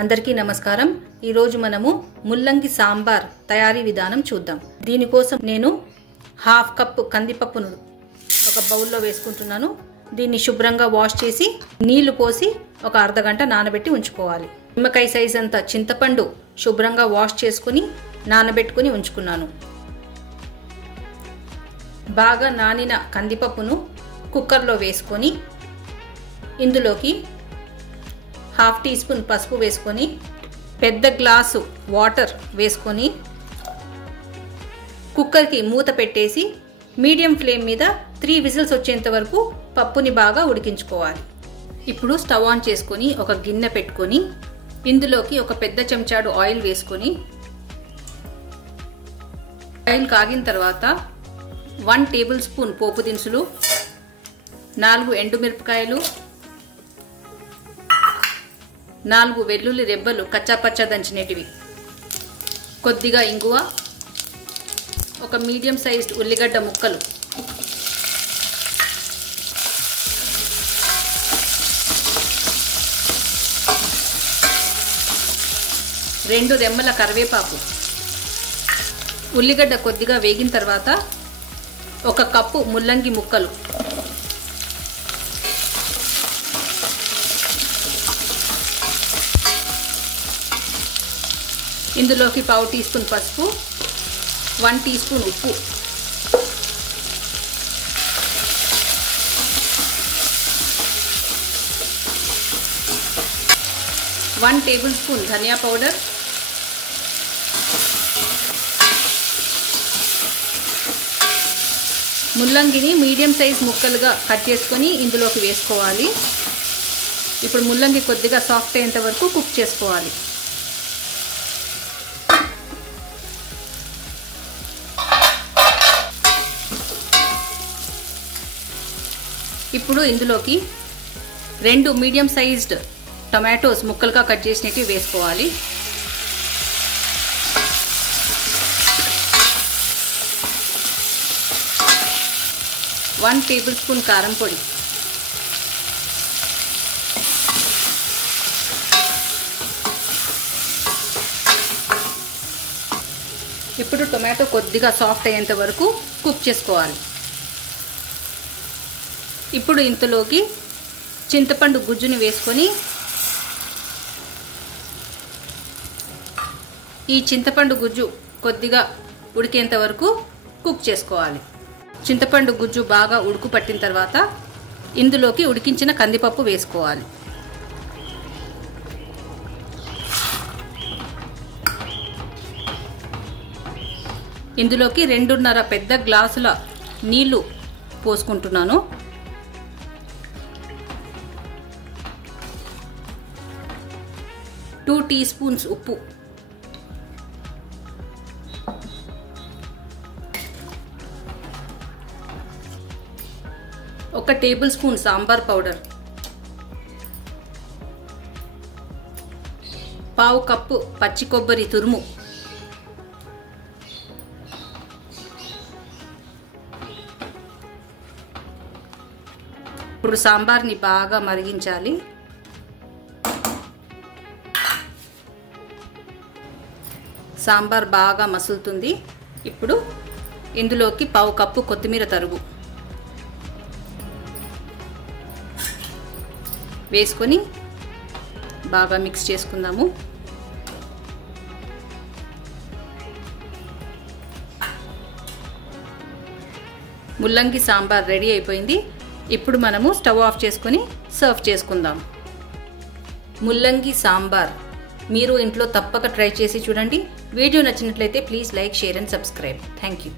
అందరికీ నమస్కారం। ఈ రోజు మనము ముల్లంగి సాంబార్ తయారీ విధానం చూద్దాం। దీని కోసం నేను హాఫ్ కప్ కందిపప్పును ఒక బౌల్ లో వేసుకుంటున్నాను। దీన్ని శుభ్రంగా వాష్ చేసి నీళ్లు పోసి ఒక అర్ధ గంట నానబెట్టి ఉంచుకోవాలి। నిమ్మకాయ సైజ్ అంత చింతపండు శుభ్రంగా వాష్ చేసుకొని నానబెట్టుకొని ఉంచుకున్నాను। బాగా నానిన కందిపప్పును కుక్కర్ లో వేసుకొని ఇందులోకి హాఫ్ టీ స్పూన్ పసుపు వేసుకొని పెద్ద గ్లాసు వాటర్ వేసుకొని కుక్కర్ కి మూత పెట్టేసి మీడియం ఫ్లేమ్ మీద 3 విజిల్స్ వచ్చేంత వరకు పప్పుని బాగా ఉడికించుకోవాలి। ఇప్పుడు స్టవ్ ఆన్ చేసుకొని ఒక గిన్నె పెట్టుకొని ఇందులోకి ఒక పెద్ద చెంచాడు ఆయిల్ వేసుకొని ఆయిల్ కాగిన తర్వాత 1 టేబుల్ స్పూన్ పోపు దినుసులు, 4 ఎండుమిరపకాయలు, 4 వెల్లుల్లి రెబ్బలు కచ్చాపచ్చా దంచినటివి, కొద్దిగా ఇంగువ, ఒక మీడియం సైజ్డ్ ఉల్లిగడ్డ ముక్కలు, రెండు రెమ్మల కరివేపాకు। ఉల్లిగడ్డ కొద్దిగా వేగిన తర్వాత ఒక కప్పు ముల్లంగి ముక్కలు, ఇందులోకి పావు టీ స్పూన్ పసుపు, 1 టీ స్పూన్ ఉప్పు, వన్ టేబుల్ స్పూన్ ధనియా పౌడర్, ముల్లంగిని మీడియం సైజ్ ముక్కలుగా కట్ చేసుకొని ఇందులోకి వేసుకోవాలి। ఇప్పుడు ముల్లంగి కొద్దిగా సాఫ్ట్ అయ్యేంత వరకు కుక్ చేసుకోవాలి। ఇప్పుడు ఇందులోకి 2 మీడియం సైజ్డ్ టొమాటోస్ ముక్కలుగా కట్ చేసినవి వేసుకోవాలి। వన్ టేబుల్ స్పూన్ కారం పొడి, ఇప్పుడు టొమాటో కొద్దిగా సాఫ్ట్ అయ్యేంత వరకు కుక్ చేసుకోవాలి। ఇప్పుడు ఇందులోకి చింతపండు గుజ్జుని వేసుకొని ఈ చింతపండు గుజ్జు కొద్దిగా ఉడికేంత వరకు కుక్ చేసుకోవాలి। చింతపండు గుజ్జు బాగా ఉడుకు పట్టిన తర్వాత ఇందులోకి ఉడికించిన కందిపప్పు వేసుకోవాలి। ఇందులోకి 2.5 పెద్ద గ్లాసుల నీళ్లు పోసుకుంటున్నాను। టూ టీ స్పూన్స్ ఉప్పు, ఒక టేబుల్ స్పూన్ సాంబార్ పౌడర్, పావు కప్పు పచ్చి కొబ్బరి తురుము, ఇప్పుడు సాంబార్ని బాగా మరిగించాలి। సాంబార్ బాగా మసులుతుంది। ఇప్పుడు ఇందులోకి పావు కప్పు కొత్తిమీర తరుగు వేసుకొని బాగా మిక్స్ చేసుకుందాము। ముల్లంగి సాంబార్ రెడీ అయిపోయింది। ఇప్పుడు మనము స్టవ్ ఆఫ్ చేసుకొని సర్వ్ చేసుకుందాం। ముల్లంగి సాంబార్ మీరు ఇంట్లో తప్పక ట్రై చేసి చూడండి। వీడియో నచ్చినట్లయితే please like, share and subscribe. Thank you.